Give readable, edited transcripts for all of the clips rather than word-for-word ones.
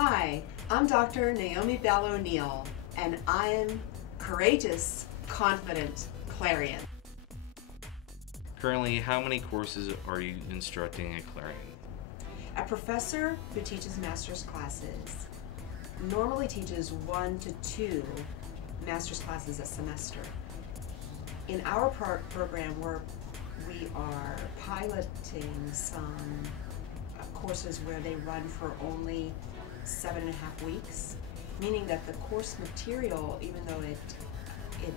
Hi, I'm Dr. Naomi Bell O'Neill, and I am courageous, confident Clarion. Currently, how many courses are you instructing at Clarion? A professor who teaches master's classes normally teaches 1 to 2 master's classes a semester. In our program, we are piloting some courses where they run for only 7.5 weeks, meaning that the course material, even though it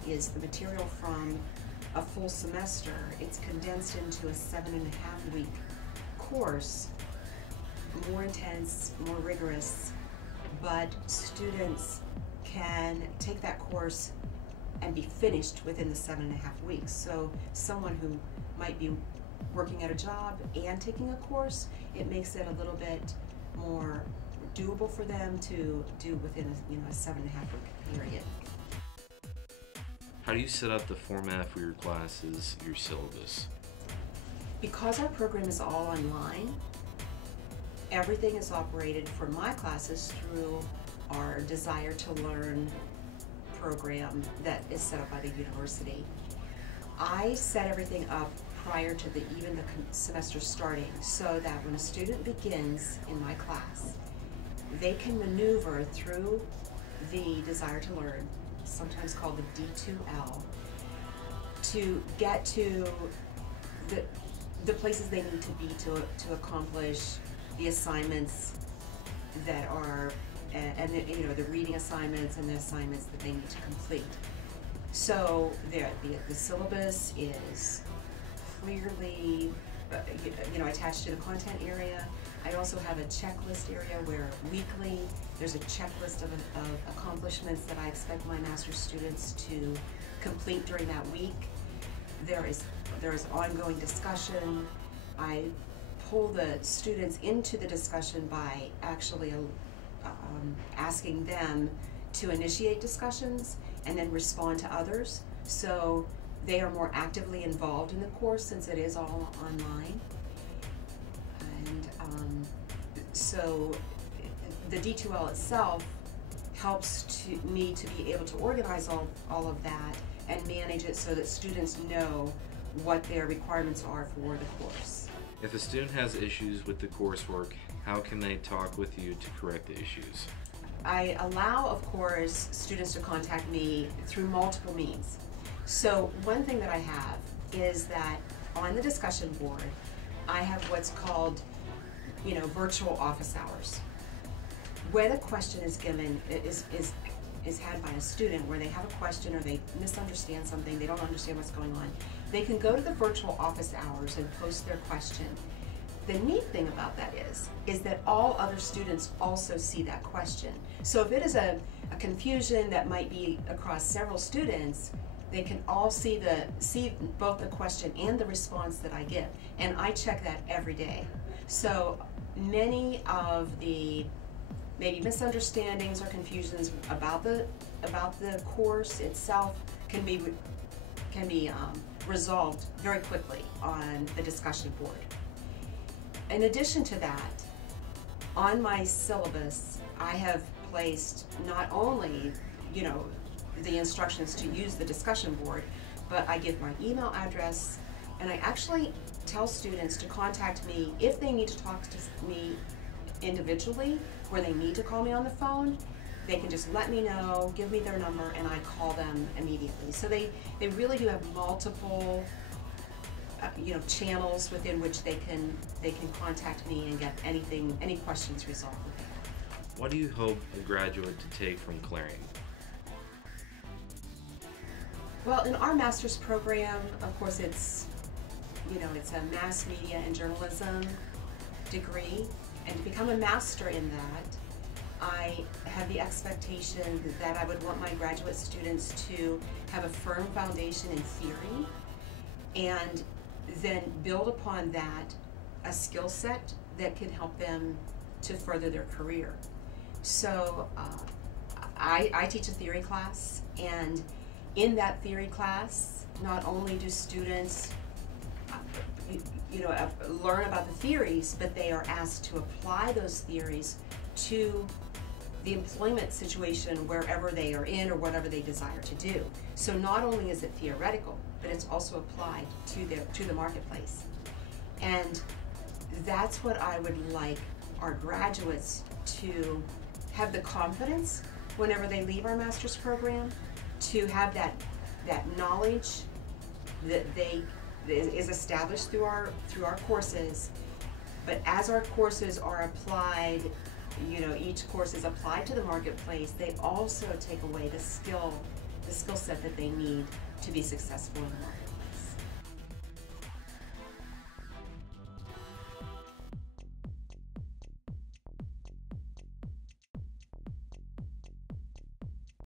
is the material from a full semester, it's condensed into a 7.5 week course, more intense, more rigorous, but students can take that course and be finished within the 7.5 weeks. So someone who might be working at a job and taking a course, it makes it a little bit more doable for them to do within a 7.5 week period. How do you set up the format for your classes, your syllabus? Because our program is all online, everything is operated for my classes through our Desire to Learn program that is set up by the university. I set everything up prior to even the semester starting, so that when a student begins in my class, they can maneuver through the Desire to Learn, sometimes called the D2L, to get to the places they need to be to accomplish the assignments that are, and the reading assignments and the assignments that they need to complete. So the syllabus is clearly attached to the content area. I also have a checklist area where weekly there's a checklist of accomplishments that I expect my master's students to complete during that week. There is ongoing discussion. I pull the students into the discussion by actually asking them to initiate discussions and then respond to others. So they are more actively involved in the course since it is all online. And so the D2L itself helps me to be able to organize all of that and manage it so that students know what their requirements are for the course. If a student has issues with the coursework, how can they talk with you to correct the issues? I allow, of course, students to contact me through multiple means. So one thing that I have is that on the discussion board, I have what's called, virtual office hours. When a question is given, is had by a student where they have a question or they misunderstand something, they don't understand what's going on, they can go to the virtual office hours and post their question. The neat thing about that is that all other students also see that question. So if it is a confusion that might be across several students, they can all see both the question and the response that I give, and I check that every day. So many of the maybe misunderstandings or confusions about the course itself can be resolved very quickly on the discussion board. In addition to that, on my syllabus, I have placed not only the instructions to use the discussion board, but I give my email address, and I actually tell students to contact me if they need to talk to me individually, where they need to call me on the phone. They can just let me know, give me their number, and I call them immediately. So they really do have multiple channels within which they can contact me and get any questions resolved. What do you hope a graduate to take from Clarion? Well, in our master's program, of course, it's a mass media and journalism degree, and to become a master in that, I have the expectation that I would want my graduate students to have a firm foundation in theory and then build upon that a skill set that can help them to further their career. So I teach a theory class, and in that theory class, not only do students learn about the theories, but they are asked to apply those theories to the employment situation wherever they are in or whatever they desire to do. So not only is it theoretical, but it's also applied to the marketplace. And that's what I would like our graduates to have the confidence whenever they leave our master's program, to have that knowledge that is established through our courses. But as our courses are applied, each course is applied to the marketplace, they also take away the skill set that they need to be successful in the marketplace.